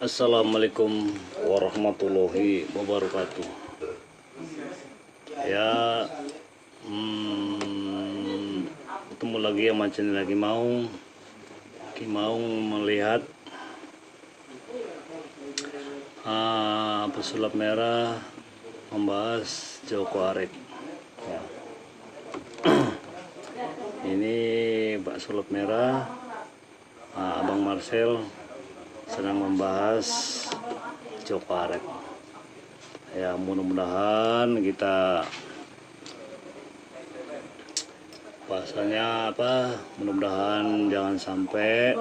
Assalamualaikum warahmatullahi wabarakatuh. Ya, ketemu lagi ya macam lagi mau melihat pesulap merah membahas Joko Arek. Ya. Ini Pak Sulap Merah, Abang Marcel sedang membahas Joko Arek. Ya, mudah-mudahan kita bahasanya mudah-mudahan jangan sampai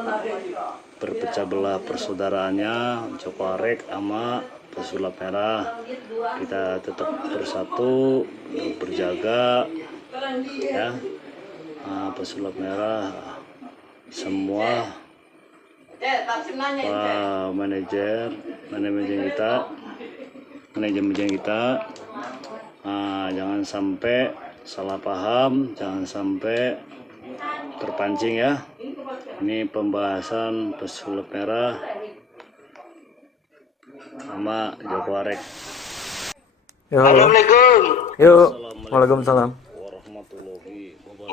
berpecah belah persaudaraannya Joko Arek sama Pesulap Merah. Kita tetap bersatu, berjaga ya. Pesulap Merah semua manajemen kita jangan sampai salah paham, jangan sampai terpancing ya. Ini pembahasan Pesulap Merah sama Joko Arek. Assalamualaikum. Yuk, waalaikumsalam.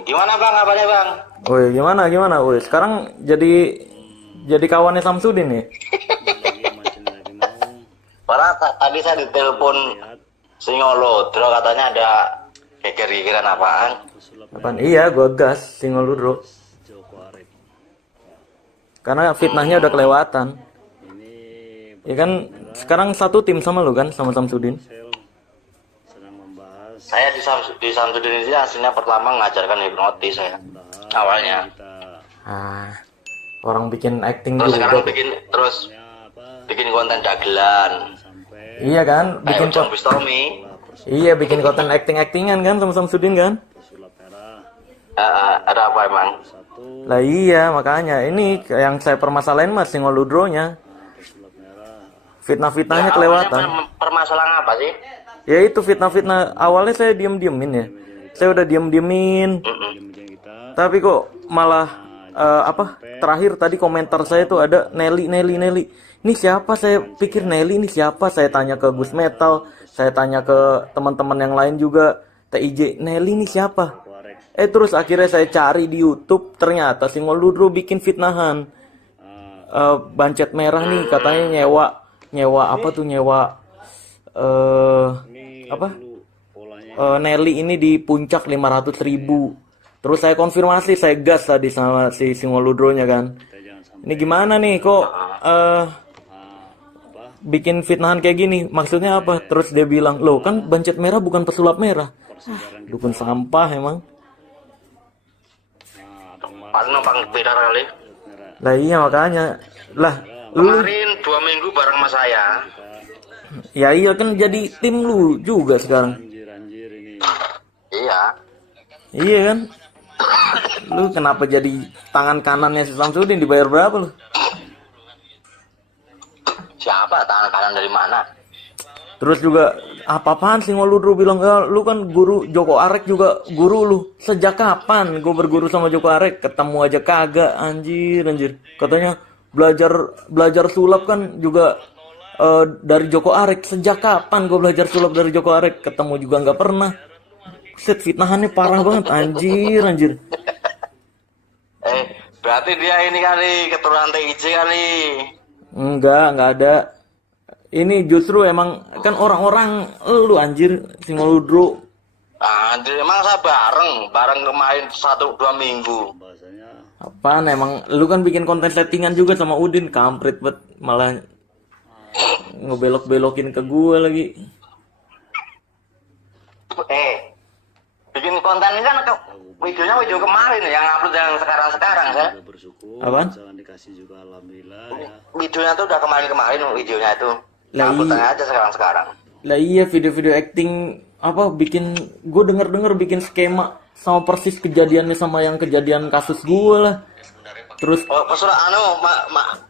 Gimana bang, kabarnya bang? Woi, gimana? Woi, sekarang jadi kawannya Samsudin nih. Padahal tadi saya ditelepon Singolo, terus katanya ada geger-gegeran apaan? Apaan? Iya, gua gas single dulu. Karena fitnahnya udah kelewatan. Ya kan, sekarang satu tim sama lu kan, sama Samsudin. Saya di Samsudin ini aslinya pertama mengajarkan hipnotis saya awalnya. Orang bikin acting terus juga. Sekarang bikin konten dagelan. Iya kan, bikin Pistomi. Iya, bikin konten actingan kan sama Samsudin kan? Ada apa emang? Lah iya, makanya ini yang saya permasalahin Mas Singoludronya. Fitnah-fitnahnya kelewatan. Permasalahan apa sih? Ya itu fitnah-fitnah, awalnya saya diem-diemin ya. Saya udah diem-diemin. Tapi kok malah terakhir tadi komentar saya tuh ada Nelly. Ini siapa? Saya pikir Nelly ini siapa? Saya tanya ke Gus Metal, saya tanya ke teman-teman yang lain juga, TIJ, Nelly ini siapa? Terus akhirnya saya cari di YouTube, ternyata Singoludro bikin fitnahan. Bancet merah nih katanya nyewa Nelly ini di puncak 500.000. Terus saya konfirmasi, saya gas tadi sama si Singoludronya kan. Ini gimana nih kok bikin fitnahan kayak gini? Maksudnya apa? Terus dia bilang, "Loh, kan Bancet merah bukan pesulap merah." Dukun sampah emang. Paling numpang beda kali. Lah iya makanya. Lah, kemarin 2 minggu bareng sama saya. Ya iya kan jadi tim lu juga sekarang. Iya. Iya kan? Lu kenapa jadi tangan kanannya si Samsudin, dibayar berapa lu? Siapa tangan kanan dari mana? Terus juga apa-apaan sih Singoludro bilang, "Ya, lu kan guru Joko Arek juga guru lu." Sejak kapan gue berguru sama Joko Arek? Ketemu aja kagak, anjir. Katanya belajar sulap kan juga dari Joko Arek. Sejak kapan gue belajar sulap dari Joko Arek? Ketemu juga nggak pernah. Set, fitnahannya parah banget, anjir. Berarti dia ini kali keturunan TIJ kali. Enggak ada. Ini justru emang kan orang-orang lu anjir Singoludro. Anjir, emang saya bareng kemarin 1-2 minggu. Apaan emang lu kan bikin konten settingan juga sama Udin, kampret banget, malah ngebelok-belokin ke gue lagi. Bikin konten ini kan video kemarin yang upload yang sekarang saya. Apaan? Videonya tuh udah kemarin videonya itu. Lah iya. Aja sekarang. Lah iya, video-video acting bikin gue denger bikin skema sama persis kejadiannya sama yang kejadian kasus gue lah. Terus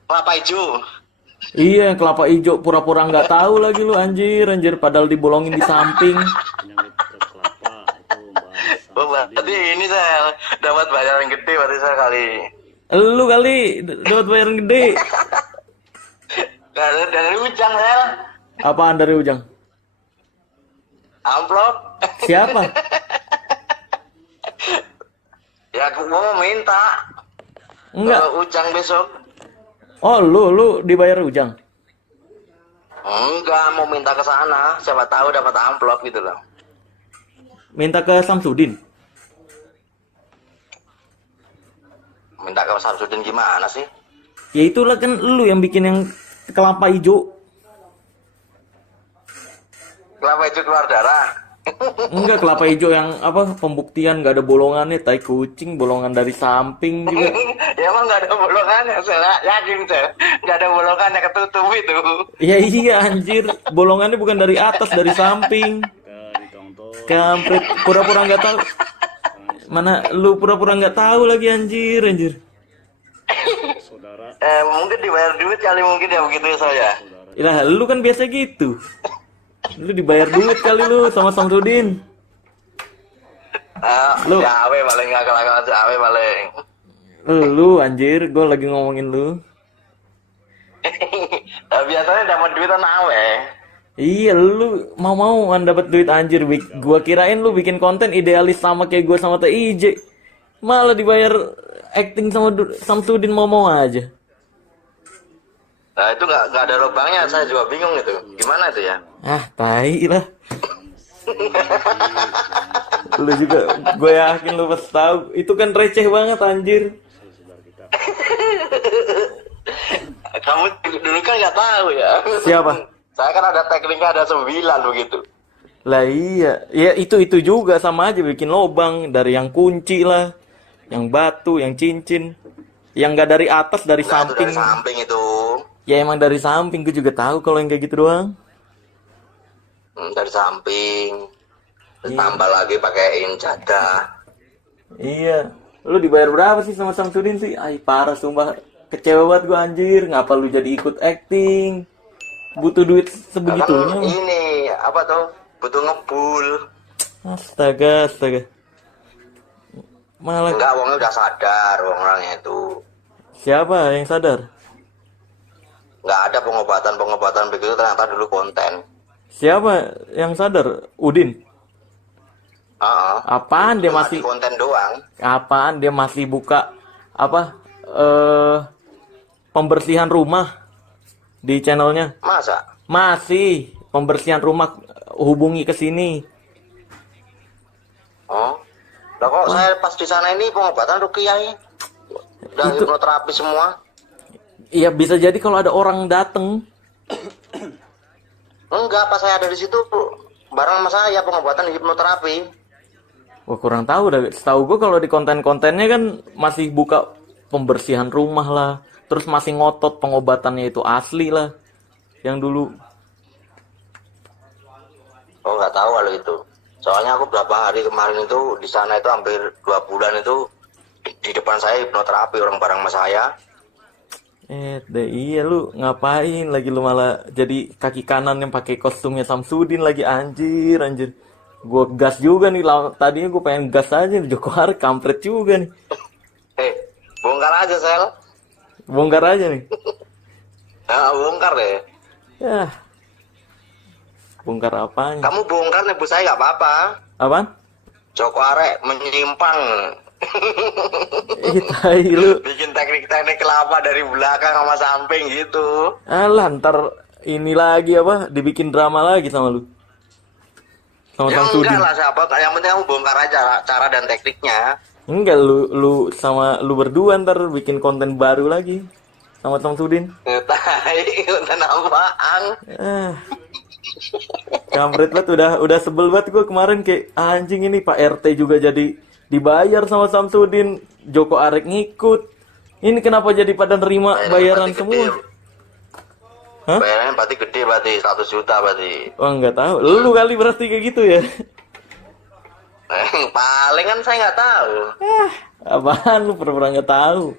kelapa hijau. Iya, kelapa hijau pura-pura nggak tahu lagi lu anjir padahal dibolongin di samping. Berarti ini saya dapat bayaran gede berarti saya kali. Lu kali dapat bayaran gede. Gak ada dari Ujang Sel. Apaan dari Ujang? Amplop. Siapa? Ya aku mau minta Enggak. ke Ujang besok. Oh, lu dibayar Ujang. Enggak, mau minta ke sana. Siapa tahu dapat amplop gitu loh. Minta ke Samsudin. Minta ke Samsudin gimana sih? Ya itulah kan lu yang bikin yang kelapa hijau. Kelapa itu keluar darah. Enggak, kelapa hijau yang apa pembuktian nggak ada bolongannya, tai kucing, bolongan dari samping juga. Ya emang nggak ada bolongannya, saya yakin saya nggak ada bolongannya, ketutup itu. Ya iya anjir, bolongannya bukan dari atas, dari samping. Kampret, pura-pura nggak tahu. Mana lu pura-pura nggak tahu lagi anjir. Mungkin dibayar duit kali mungkin ya begitu ya saya. Ilah, lu kan biasa gitu. Lu dibayar duit kali lu sama Samsudin. Lu- Si Awe paling nggak kelakuan, si Awe paling. Lu anjir, gue lagi ngomongin lu. Biasanya dapat duitan Awe. Iya, lu mau-mauan dapat duit anjir. Gua kirain lu bikin konten idealis sama kayak gua sama TIJ. Malah dibayar acting sama Samsudin mau-mau aja. Nah itu nggak ada lubangnya, saya juga bingung itu. Gimana itu ya? Ah, tai lah. Lu juga, gue yakin lu pasti tahu. Itu kan receh banget anjir. Kamu dulu kan nggak tahu ya. Siapa? Saya kan ada tekniknya, ada 9 begitu. Lah iya, ya itu juga sama aja bikin lobang dari yang kunci lah, yang batu, yang cincin, yang nggak dari atas, dari Nah, itu samping. dari samping itu. Ya emang dari samping, gue juga tahu kalau yang kayak gitu doang. Dari samping. Terus Iya. tambah lagi pakein jadah. Iya, lu dibayar berapa sih sama Samsudin sih? Ay parah sumpah, kecewa banget gue anjir. Ngapa lu jadi ikut acting? Butuh duit Kan sebegitunya. ini apa tuh? Butuh ngebul. Astaga. Malah Enggak, uangnya udah sadar orangnya itu. siapa yang sadar? Nggak ada pengobatan begitu, ternyata dulu konten. Siapa yang sadar? Udin. Apaan dia Cuma masih di konten doang. apaan dia masih buka apa pembersihan rumah di channelnya? Masa? Masih pembersihan rumah, hubungi ke sini. Oh. Lah kok saya pas di sana ini pengobatan rukiah. Udah Itu- hipnoterapi semua. Iya bisa jadi kalau ada orang dateng. Enggak, pas saya ada di situ bareng sama saya pengobatan hipnoterapi. Wah kurang tahu dah. Setahu gue kalau di konten-kontennya kan masih buka pembersihan rumah lah. Terus masih ngotot pengobatannya itu asli lah. Yang dulu. Oh, nggak tahu kalau itu. Soalnya aku berapa hari kemarin itu di sana itu hampir 2 bulan itu di depan saya hipnoterapi orang bareng sama saya. Iya lu ngapain lagi lu malah jadi kaki kanan yang pakai kostumnya Samsudin lagi anjir. Gua gas juga nih tadinya gue pengen gas aja nih Joko Harik kampret juga nih. Bongkar aja Sel. Bongkar aja nih. Nah, bongkar deh. Ya. Bongkar apanya? Kamu bongkar nebus saya nggak apa-apa. Apaan? Joko Arek menyimpang. Tai lu. Bikin teknik-teknik kelapa dari belakang sama samping gitu. Alah ntar ini lagi apa dibikin drama lagi sama lu. Sama Ya Samsudin. enggak lah sahabat, yang penting kamu bongkar aja cara dan tekniknya. Enggak lu sama lu berdua ntar bikin konten baru lagi sama Samsudin. Tai, konten apaan? Kampret banget udah sebel banget gue kemarin kayak anjing ini Pak RT juga jadi dibayar sama Samsudin, Joko Arek ngikut. Ini kenapa jadi pada nerima bayaran Berarti semua? gede. Hah? Bayarannya berarti gede, berarti 100 juta berarti. Wah nggak tahu. Lu kali berarti kayak gitu ya? Paling kan saya nggak tahu. Apaan lu pura-pura nggak tahu?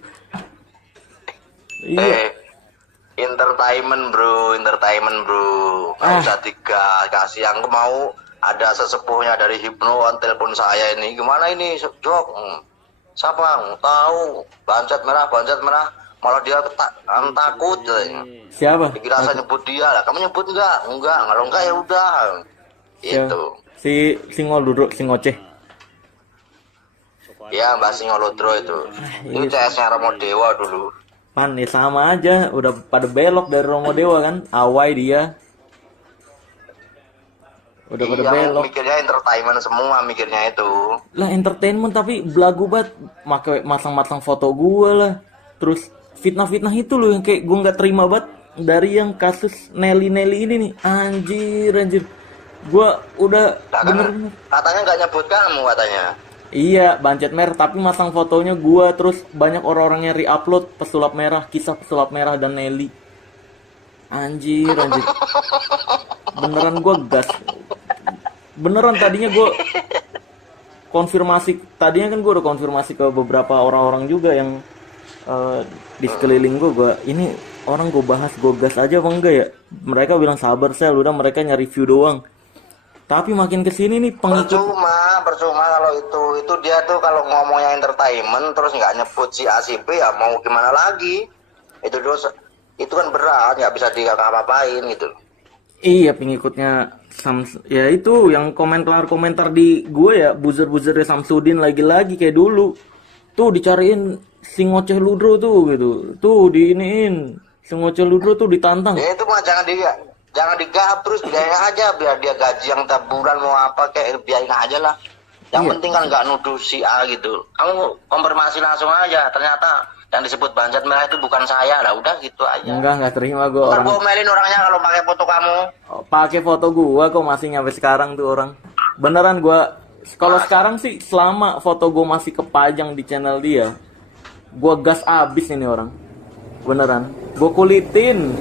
Iya. Entertainment bro. Nggak usah dikasih. Yang mau ada sesepuhnya dari Hipno telepon saya ini. Gimana ini Jok? Siapa? Tahu. Bancet merah. malah dia takut. Siapa? Dikira saya nyebut dia lah. Kamu nyebut enggak? Enggak. Kalau enggak ya udah. Itu. Si Ngoludro, si ngoceh. Ya Mbak Singolodro itu. Itu CS-nya Romo Dewa dulu. Pan, ya sama aja, udah pada belok dari Romo Dewa kan, awai dia. Udah pada belok. Mikirnya entertainment semua mikirnya itu. Lah entertainment tapi belagu banget, make masang-masang foto gua lah. Terus fitnah-fitnah itu loh yang kayak gua nggak terima banget dari yang kasus Nelly ini nih. Anjir. Gua udah bener-bener. Katanya nggak nyebut kamu katanya. Iya, Bancet Merah, tapi masang fotonya gua, terus banyak orang-orang yang re-upload pesulap merah, kisah pesulap merah dan Nelly. Anjir. Beneran gua gas. Beneran tadinya gua konfirmasi, tadinya kan gua udah konfirmasi ke beberapa orang-orang juga yang di sekeliling gua, ini orang gua bahas, gua gas aja apa enggak ya? Mereka bilang sabar Sel, udah mereka nyari view doang. Tapi makin kesini nih pengikut. Percuma kalau itu dia tuh kalau ngomongnya entertainment terus nggak nyebut si A si B ya mau gimana lagi? Itu dosa, itu kan berat, nggak bisa apa-apain gitu. Iya, pengikutnya ya itu yang komentar di gue ya, buzzer-buzzernya Samsudin lagi-lagi kayak dulu. Tuh dicariin si ngoceh Ludro tuh gitu. Tuh diiniin si ngoceh Ludro tuh ditantang. Ya itu mah jangan digahap terus, biarin aja biar dia gaji yang tiap bulan mau apa kayak biarin aja lah. Yang penting kan nggak nuduh si A gitu. Kamu konfirmasi langsung aja, ternyata yang disebut Bancet Merah itu bukan saya lah, udah gitu aja. Nggak terima gue orang. Gue omelin orangnya kalau pakai foto kamu. Pakai foto gua kok masih nyampe sekarang tuh orang. Beneran gua kalau sekarang sih selama foto gua masih kepajang di channel dia, gua gas abis ini orang. Beneran. Gua kulitin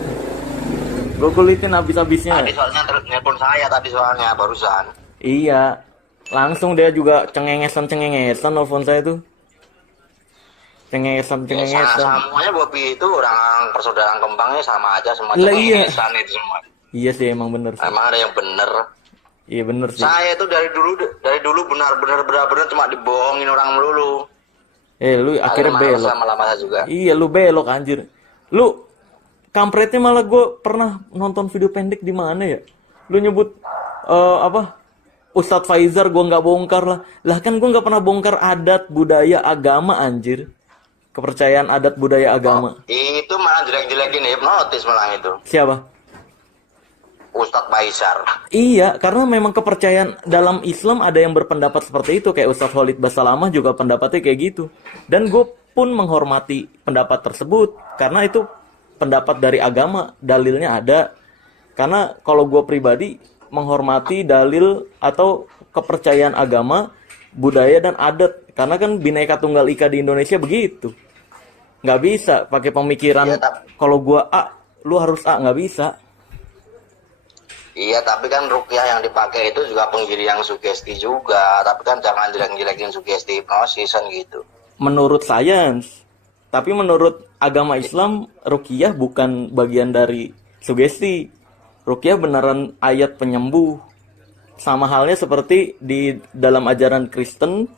abis-abisnya. Tadi soalnya telepon saya tadi soalnya barusan. Iya. Langsung dia juga cengengesan nelfon saya tuh. Cengengesan. Semuanya Bobby itu orang persaudaraan kembangnya sama aja semua. Iya. Itu semua. Iya sih emang bener sih. Emang ada yang bener. Iya bener sih. Saya itu dari dulu benar-benar cuma dibohongin orang melulu. Lu akhirnya belok. Lama-lama juga. Iya, lu belok anjir. Lu kampretnya malah gue pernah nonton video pendek di mana ya? Lu nyebut Ustadz Faizar, gue nggak bongkar lah. Lah kan gue nggak pernah bongkar adat budaya agama anjir. Kepercayaan adat budaya agama. Itu malah jelek-jelekin hipnotis malah itu. Siapa? Ustadz Faizar. Iya, karena memang kepercayaan dalam Islam ada yang berpendapat seperti itu. Kayak Ustadz Khalid Basalamah juga pendapatnya kayak gitu. Dan gue pun menghormati pendapat tersebut. Karena itu pendapat dari agama, dalilnya ada. Karena kalau gue pribadi menghormati dalil atau kepercayaan agama, budaya dan adat. Karena kan Bhinneka Tunggal Ika di Indonesia begitu. Nggak bisa pakai pemikiran kalau gue A, lu harus A, nggak bisa. Iya, tapi kan ruqyah yang dipakai itu juga penggirian sugesti juga. Tapi kan jangan jelek-jelekin sugesti hipnosis kan gitu. Menurut sains. Tapi menurut agama Islam, ruqyah bukan bagian dari sugesti. Ruqyah beneran ayat penyembuh. Sama halnya seperti di dalam ajaran Kristen,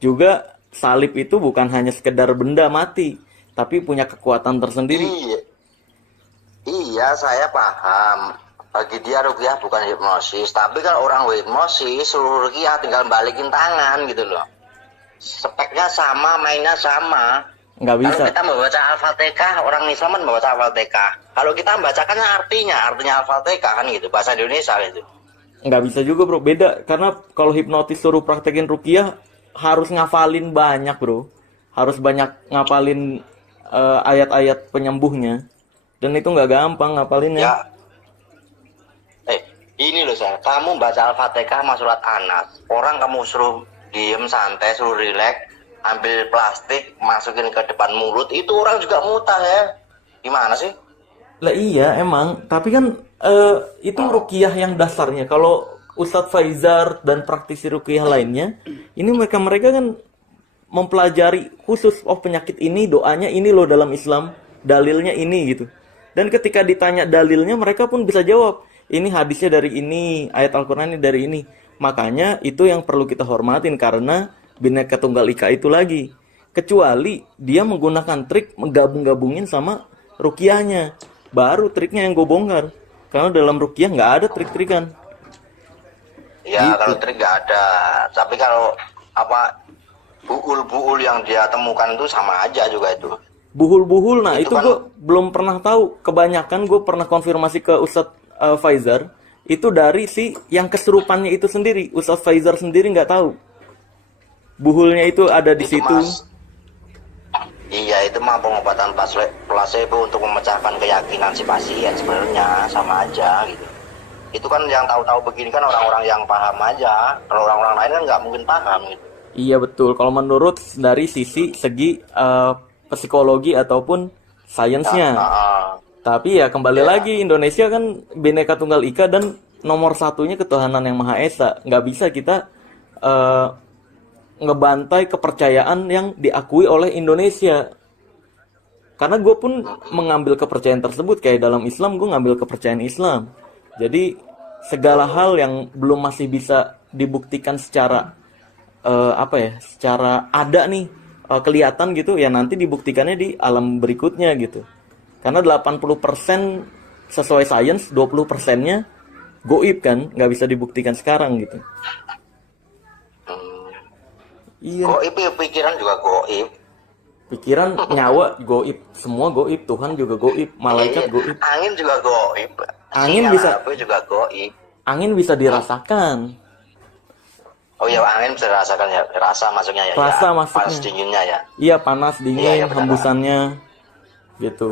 juga salib itu bukan hanya sekedar benda mati, tapi punya kekuatan tersendiri. Iya, saya paham. Bagi dia ruqyah bukan hipnosis, tapi kan orang hipnosis suruh ruqyah tinggal balikin tangan gitu loh. Speknya sama, mainnya sama. Nggak bisa. Kalau kita membaca Al-Fatihah, orang Islam kan membaca Al-Fatihah. Kalau kita membacakannya artinya Al-Fatihah kan gitu, bahasa Indonesia gitu. Nggak bisa juga bro, beda. Karena kalau hipnotis suruh praktekin ruqyah, harus ngafalin banyak bro. Harus banyak ngapalin ayat-ayat penyembuhnya. Dan itu nggak gampang ngapalinnya. Ya. Ini loh saya, kamu baca Al-Fatihah sama surat Anas. Orang kamu suruh diem santai, suruh rileks, ambil plastik, masukin ke depan mulut, itu orang juga mutah ya. Gimana sih? Lah iya emang, tapi kan itu ruqyah yang dasarnya. Kalau Ustadz Faizar dan praktisi ruqyah lainnya, ini mereka kan mempelajari khusus, oh penyakit ini doanya ini loh dalam Islam, dalilnya ini gitu. Dan ketika ditanya dalilnya, mereka pun bisa jawab, ini hadisnya dari ini, ayat Al-Quran ini dari ini. Makanya itu yang perlu kita hormatin, karena Bhinneka Tunggal Ika itu lagi. kecuali dia menggunakan trik menggabung-gabungin sama rukiahnya, baru triknya yang gue bongkar. Karena dalam rukiah nggak ada trik-trikan. Ya Gitu. kalau trik nggak ada, tapi kalau apa buul-buul yang dia temukan itu sama aja juga itu. Buhul-buhul, nah Itu itu kan- gue belum pernah tahu. Kebanyakan gue pernah konfirmasi ke Ustadz Faizar, itu dari si yang kesurupannya itu sendiri. Ustadz Faizar sendiri nggak tahu. Buhulnya itu ada di Itu, situ. Mas. Iya, itu mah pengobatan placebo untuk memecahkan keyakinan si pasien, sebenarnya sama aja gitu. Itu kan yang tahu-tahu begini kan orang-orang yang paham aja. Kalau orang-orang lain kan nggak mungkin paham gitu. Iya betul. Kalau menurut dari segi psikologi ataupun sainsnya. Nah, Tapi ya kembali lagi, Indonesia kan Bhinneka Tunggal Ika dan nomor satunya ketuhanan yang Maha Esa. Nggak bisa kita ngebantai kepercayaan yang diakui oleh Indonesia. Karena gue pun mengambil kepercayaan tersebut, kayak dalam Islam gue ngambil kepercayaan Islam. Jadi segala hal yang belum masih bisa dibuktikan secara secara ada nih, kelihatan gitu ya, nanti dibuktikannya di alam berikutnya gitu. Karena 80% sesuai sains, 20%-nya goib kan, nggak bisa dibuktikan sekarang gitu. Iya, goib ya, pikiran juga goib. pikiran, nyawa goib, semua goib, Tuhan juga goib, malaikat goib. Angin juga goib. Angin Sinyal bisa- HP juga goib. Angin bisa dirasakan. Oh ya, angin bisa dirasakan ya, rasa masuknya ya. Rasa ya. masuknya. Panas dinginnya ya. Iya, panas, Iya, dingin, iya, benar. hembusannya gitu.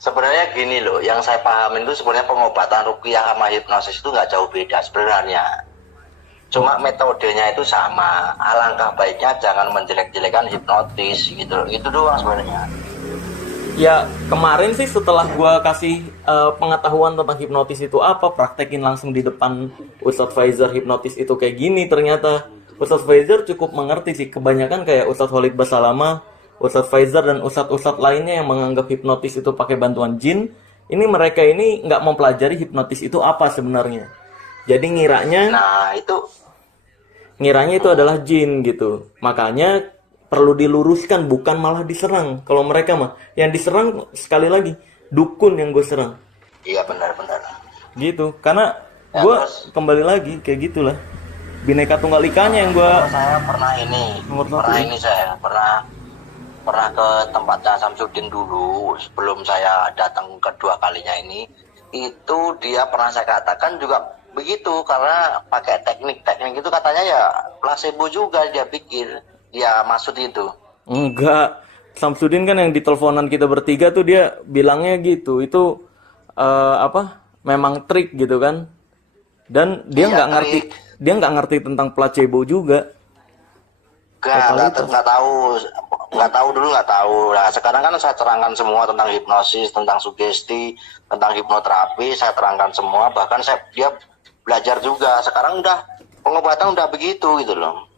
Sebenarnya gini loh, yang saya pahamin itu sebenarnya pengobatan ruqyah sama hipnosis itu nggak jauh beda sebenarnya. Cuma metodenya itu sama. Alangkah baiknya jangan menjelek-jelekan hipnotis gitu loh. Itu doang sebenarnya. Ya kemarin sih setelah gua kasih pengetahuan tentang hipnotis itu apa, praktekin langsung di depan Ustadz Faizar, hipnotis itu kayak gini ternyata. Ustadz Faizar cukup mengerti sih, kebanyakan kayak Ustadz Khalid Basalama, Ustadz Faizar dan ustadz-ustadz lainnya yang menganggap hipnotis itu pakai bantuan jin, ini mereka ini nggak mempelajari hipnotis itu apa sebenarnya. Jadi Nah ngiranya itu adalah jin gitu. Makanya perlu diluruskan, bukan malah diserang. Kalau mereka mah yang diserang, sekali lagi dukun yang gue serang iya benar-benar. gitu. Karena Ya, gue terus? kembali lagi kayak gitulah, Bhinneka Tunggal Ikanya yang gue Kalau saya pernah ini, Nomor satu. saya pernah ke tempatnya Samsudin dulu sebelum saya datang kedua kalinya ini. Itu dia pernah saya katakan juga begitu, karena pakai teknik itu katanya ya placebo juga, dia pikir dia maksud itu. enggak. Samsudin kan yang di teleponan kita bertiga tuh dia bilangnya gitu, itu memang trik gitu kan. Dan dia Iya, nggak ngerti, trik. dia nggak ngerti tentang placebo juga. Nggak tahu dulu, nggak tahu. Nah sekarang kan saya terangkan semua tentang hipnosis, tentang sugesti, tentang hipnoterapi, saya terangkan semua. Bahkan dia belajar juga. Sekarang udah pengobatan udah begitu gitu loh.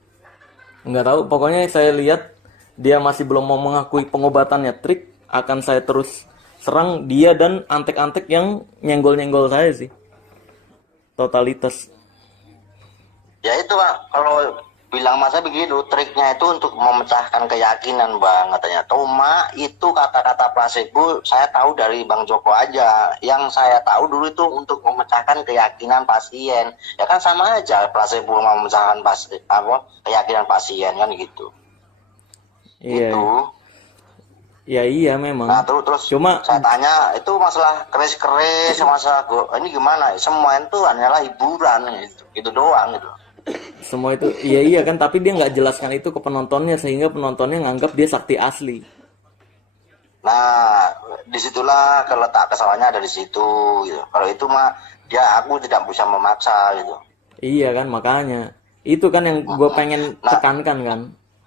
Nggak tahu, pokoknya saya lihat dia masih belum mau mengakui pengobatannya trik, akan saya terus serang dia dan antek-antek yang nyenggol-nyenggol saya sih. Totalitas. Ya itu Pak, kalau bilang masa begitu, triknya itu untuk memecahkan keyakinan Bang, katanya. Cuma itu kata-kata placebo saya tahu dari Bang Joko aja. Yang saya tahu dulu itu untuk memecahkan keyakinan pasien. Ya kan sama aja placebo mau memecahkan keyakinan pasien kan gitu. Iya. Itu. Ya iya memang. Nah terus Cuma saya tanya itu masalah keris-keris, masalah ini gimana? Semua itu hanyalah hiburan gitu. Itu doang gitu. semua itu iya kan, tapi dia nggak jelaskan itu ke penontonnya sehingga penontonnya nganggap dia sakti asli. Nah, disitulah letak kesalahannya ada di situ. Gitu. Kalau itu mah aku tidak bisa memaksa gitu. Iya kan, makanya itu kan yang gue pengen tekankan kan,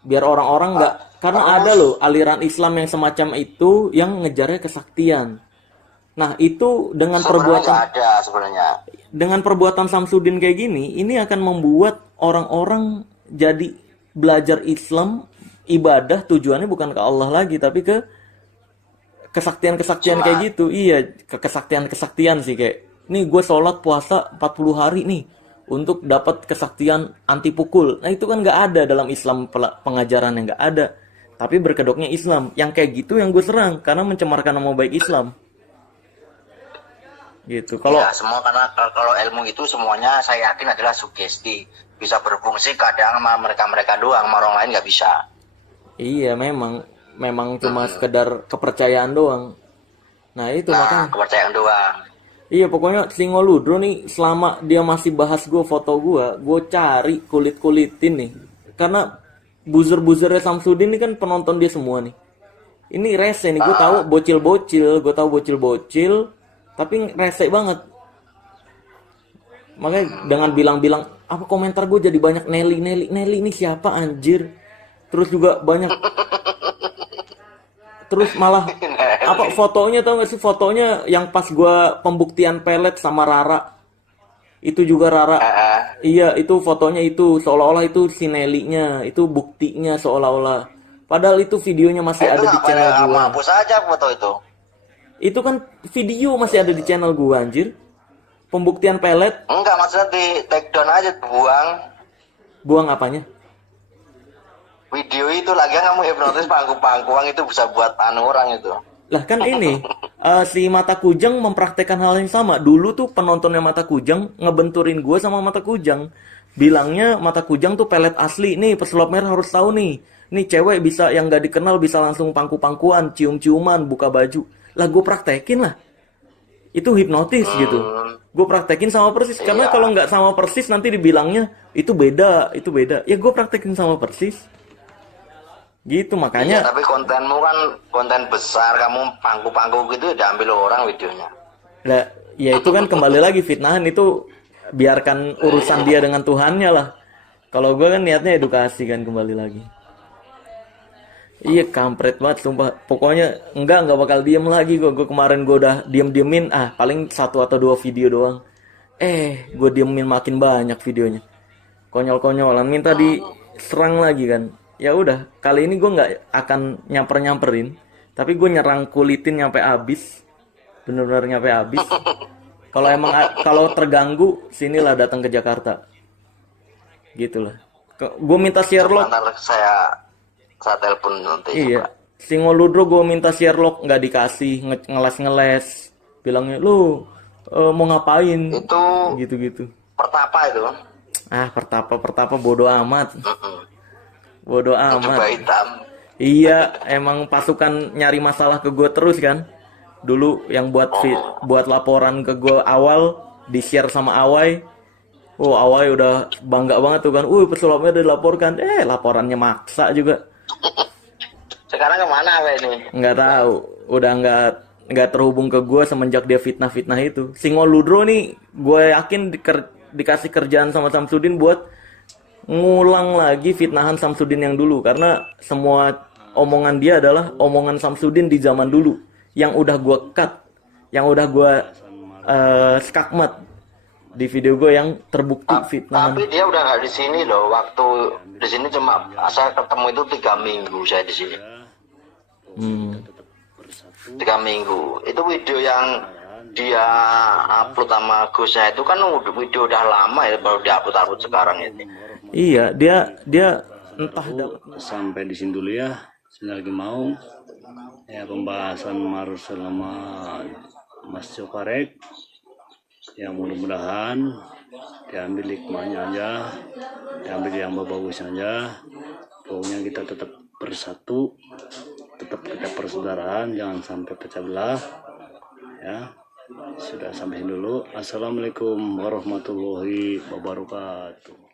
biar orang-orang nggak, karena ada loh aliran Islam yang semacam itu yang ngejarnya kesaktian. Nah itu dengan Sebenarnya ada sebenarnya. dengan perbuatan Samsudin kayak gini, ini akan membuat orang-orang jadi belajar Islam, ibadah tujuannya bukan ke Allah lagi, tapi ke kesaktian-kesaktian kayak gitu. Iya, ke kesaktian-kesaktian sih, kayak nih gue sholat puasa 40 hari nih, untuk dapat kesaktian anti pukul. Nah itu kan nggak ada dalam Islam, pengajaran yang nggak ada. Tapi berkedoknya Islam. Yang kayak gitu yang gue serang karena mencemarkan nama baik Islam. Gitu. Kalau Ya, semua karena kalau ilmu itu semuanya saya yakin adalah sugesti. Bisa berfungsi kadang sama mereka-mereka doang, sama orang lain nggak bisa. iya memang cuma sekedar kepercayaan doang. Nah itu makanya. Kepercayaan doang. Iya pokoknya Singo Ludro nih selama dia masih bahas gue foto gue cari kulitin nih. Karena buzzer-buzzernya Samsudin ini kan penonton dia semua nih. Ini rese nih, gue tahu bocil-bocil, tapi rese banget. Makanya dengan bilang-bilang apa komentar gue jadi banyak Nelly ini siapa anjir. Terus juga banyak terus malah apa fotonya, tau gak sih fotonya yang pas gua pembuktian pelet sama Rara, itu juga Rara, iya itu fotonya, itu seolah-olah itu si Nelly-nya, itu buktinya seolah-olah, padahal itu videonya masih ada di channel gua. Hapus aja foto Itu kan video masih ada di channel gua anjir, pembuktian pelet. Enggak, maksudnya di take down aja, Buang apanya? Video itu lagi kamu hipnotis pangku-pangkuan itu bisa buat orang itu. Lah kan ini si Mata Kujang mempraktekkan hal yang sama. Dulu tuh penontonnya Mata Kujang ngebenturin gue sama Mata Kujang. Bilangnya Mata Kujang tuh pelet asli. Nih pesulap merah harus tahu nih. Nih cewek bisa yang gak dikenal bisa langsung pangku-pangkuan, cium-ciuman, buka baju. Lah gue praktekin lah. Itu hipnotis gitu. Gue praktekin sama persis. Karena kalau nggak sama persis nanti dibilangnya itu beda. Ya gue praktekin sama persis. Gitu makanya. Iya, tapi kontenmu kan konten besar, kamu pangku-pangku gitu diambil orang videonya. Nah, ya itu kan kembali lagi fitnahan, itu biarkan urusan dia dengan Tuhannya lah. Kalau gue kan niatnya edukasi kan, kembali lagi. Iya kampret banget sumpah. Pokoknya enggak bakal diem lagi gue. Gue kemarin gue udah diemin paling 1 atau 2 video doang. Gue diemin makin banyak videonya. Konyol-konyolan minta diserang lagi kan. Ya udah, kali ini gue nggak akan nyamperin, tapi gue nyerang kulitin nyampe habis, bener-bener nyampe habis. Kalau terganggu, sinilah datang ke Jakarta, gitulah. Gue minta Sherlock. Ntar saya telepon nanti. Iya, Singo Ludro gue minta Sherlock nggak dikasih, ngeles, bilangnya lu mau ngapain? Itu gitu. pertapa itu. Pertapa bodoh amat. Bodoh amat. Hitam. Iya, emang pasukan nyari masalah ke gue terus kan. Dulu yang buat laporan ke gue awal di-share sama Awai. Awai udah bangga banget tuh kan. Pesulapnya udah dilaporkan. Laporannya maksa juga. Sekarang kemana Awai ini? Nggak tahu. Udah nggak terhubung ke gue semenjak dia fitnah itu. Singo Ludro nih, gue yakin dikasih kerjaan sama Samsudin buat ngulang lagi fitnahan Samsudin yang dulu, karena semua omongan dia adalah omongan Samsudin di zaman dulu yang udah gue cut, yang udah gue skakmat di video gue yang terbukti fitnahan. Tapi dia udah nggak di sini loh. Waktu di sini cuma saya ketemu itu 3 minggu saya di sini. 3 minggu. Itu video yang dia upload sama Gus saya itu kan video udah lama ya, baru diupload sekarang ini. Iya, dia entah sampai di sini dulu ya. Saya lagi mau ya pembahasan Marus selama Mas Jokarek. Yang mudah-mudahan diambil hikmahnya aja, diambil yang bagusnya aja. Pokoknya kita tetap bersatu, tetap kita persaudaraan, jangan sampai pecah belah. Ya, sudah sampai sini dulu. Assalamualaikum warahmatullahi wabarakatuh.